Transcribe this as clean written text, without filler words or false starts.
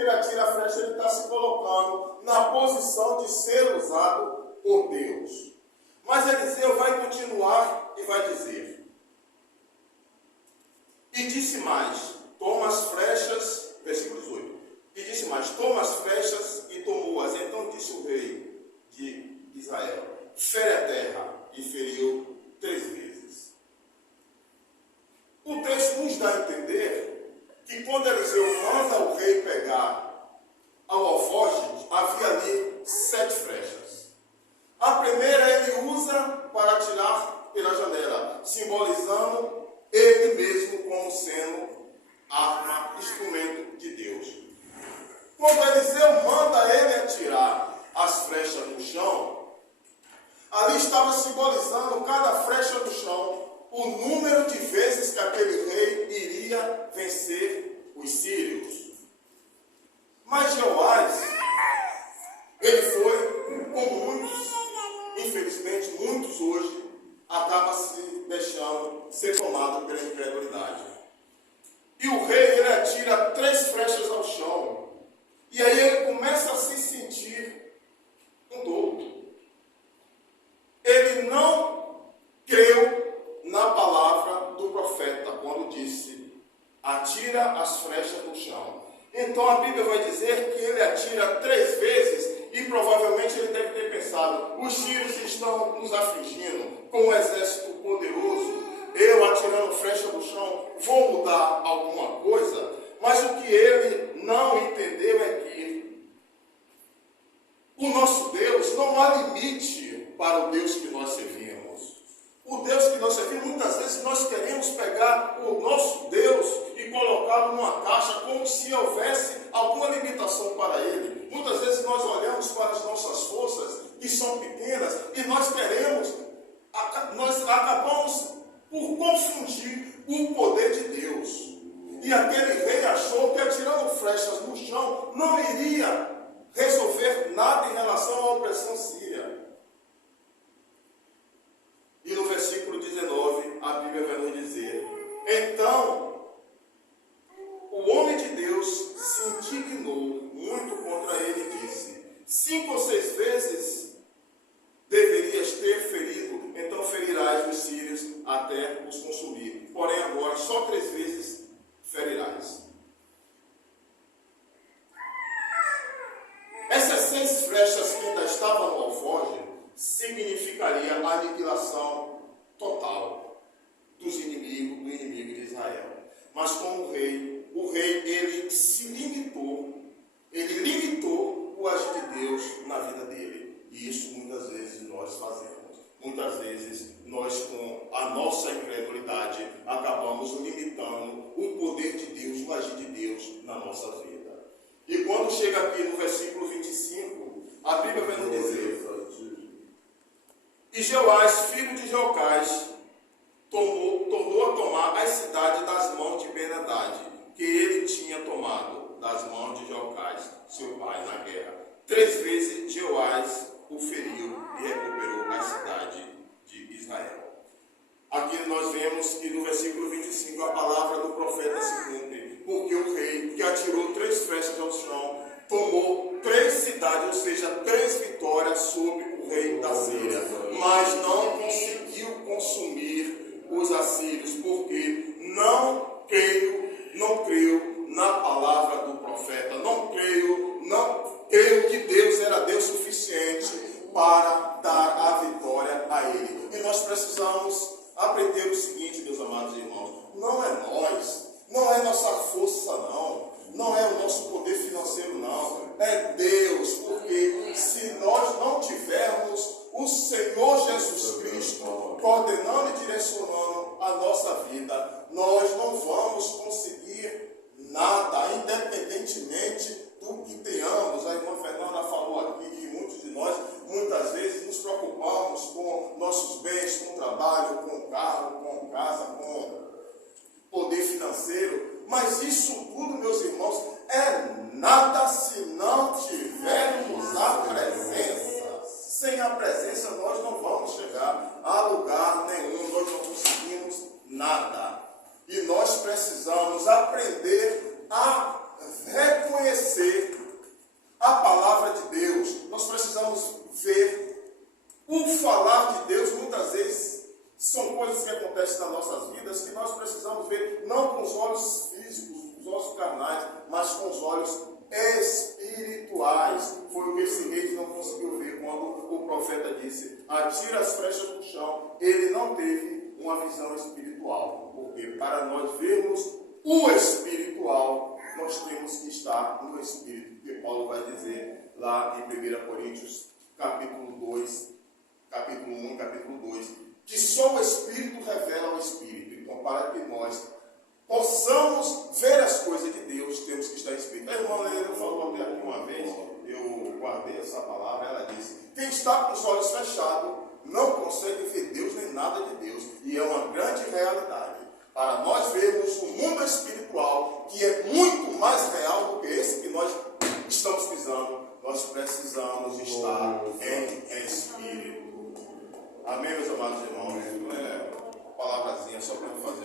que ele atira a flecha, ele está se colocando na posição de ser usado por Deus. Mas Eliseu vai continuar e vai dizer: e disse mais, toma as flechas, versículo 18, e disse mais, toma as flechas e tomou-as. Então disse o rei de Israel: fere a terra, e feriu 3 vezes. O texto nos dá a entender que quando Eliseu manda o rei pegar ao alforje, havia ali 7 flechas. A primeira ele usa para atirar pela janela, simbolizando ele mesmo como sendo arma, instrumento de Deus. Quando Eliseu manda ele atirar as flechas no chão, ali estava simbolizando cada flecha no chão, o número de vezes que aquele rei iria vencer os sírios. Mas Jeoás, ele foi, como muitos, infelizmente, muitos hoje, acaba se deixando ser tomado pela incredulidade. E o rei, ele atira 3 flechas ao chão. E aí ele começa a se sentir um douto. Ele não creu na palavra do profeta quando disse: atira as flechas no chão. Então a Bíblia vai dizer que ele atira 3 vezes e provavelmente ele deve ter pensado: os sírios estão nos afligindo com um exército poderoso, eu atirando flecha no chão, vou mudar alguma coisa? Mas o que ele não entendeu é que o nosso Deus, não há limite para o Deus que nós servimos. O Deus que nós servimos, muitas vezes nós queremos pegar o nosso Deus e colocá-lo numa caixa como se houvesse alguma limitação para ele. Muitas vezes nós olhamos para as nossas forças, que são pequenas, e nós acabamos por confundir o poder de Deus. E aquele rei achou que atirando flechas no chão não iria resolver nada em relação à opressão síria. E no versículo 19, a Bíblia vai nos dizer: então, o homem de Deus se indignou muito contra ele e disse: 5 ou 6 vezes deverias ter ferido, então ferirás os sírios até os consumir. Porém agora só 3 vezes ferirás. Essas 6 flechas que ainda estavam no alforje significaria a aniquilação total do inimigo de Israel. Mas como o rei ele se limitou, ele limitou o agir de Deus na vida dele. E isso muitas vezes nós fazemos. Muitas vezes nós, com a nossa incredulidade, acabamos limitando o poder de Deus, o agir de Deus na nossa vida. E quando chega aqui no versículo 25, a Bíblia vai nos dizer: e Jeoás, filho de Jocás, tornou a tomar as cidades das mãos de Ben-Hadad, que ele tinha tomado das mãos de Jocás, seu pai, na guerra. 3 vezes Jeoás o feriu e recuperou a cidade de Israel. Aqui nós vemos que no versículo 25 a palavra do profeta se cumpre, porque o rei, que atirou 3 flechas ao chão, tomou 3 cidades, ou seja, 3 vitórias sobre o rei da Síria, mas não conseguiu consumir os assírios, porque não creu na palavra do profeta, não creu que Deus era Deus suficiente para dar a vitória a ele. E nós precisamos aprender o seguinte, meus amados irmãos: não é nós, não é nossa força, não é o nosso poder financeiro, não, é Deus, porque se nós não tivermos o Senhor Jesus Cristo coordenando e direcionando a nossa vida, nós não vamos conseguir nada, independentemente do que tenhamos. A irmã Fernanda falou aqui que muitos de nós, muitas vezes, nos preocupamos com nossos bens, com o trabalho, com o carro, com a casa, com poder financeiro, mas isso tudo, meus irmãos, é nada se não tivermos a presença. Sem a presença nós não vamos chegar a lugar nenhum, nós não conseguimos nada. E nós precisamos aprender a reconhecer olhos espirituais. Foi o que esse rei não conseguiu ver quando o profeta disse: atira as flechas no chão. Ele não teve uma visão espiritual. Porque para nós vermos o espiritual, nós temos que estar no Espírito. Que Paulo vai dizer lá em 1 Coríntios, capítulo 2, capítulo 1, capítulo 2, que só o Espírito revela o Espírito. Então, para que nós possamos ver as coisas de Deus, temos que estar em Espírito. A irmã Helena falou até aqui uma vez, eu guardei essa palavra, ela disse: quem está com os olhos fechados não consegue ver Deus nem nada de Deus. E é uma grande realidade. Para nós vermos o mundo espiritual, que é muito mais real do que esse que nós estamos pisando, nós precisamos estar em Espírito. Amém, meus amados irmãos? Palavrazinha só para fazer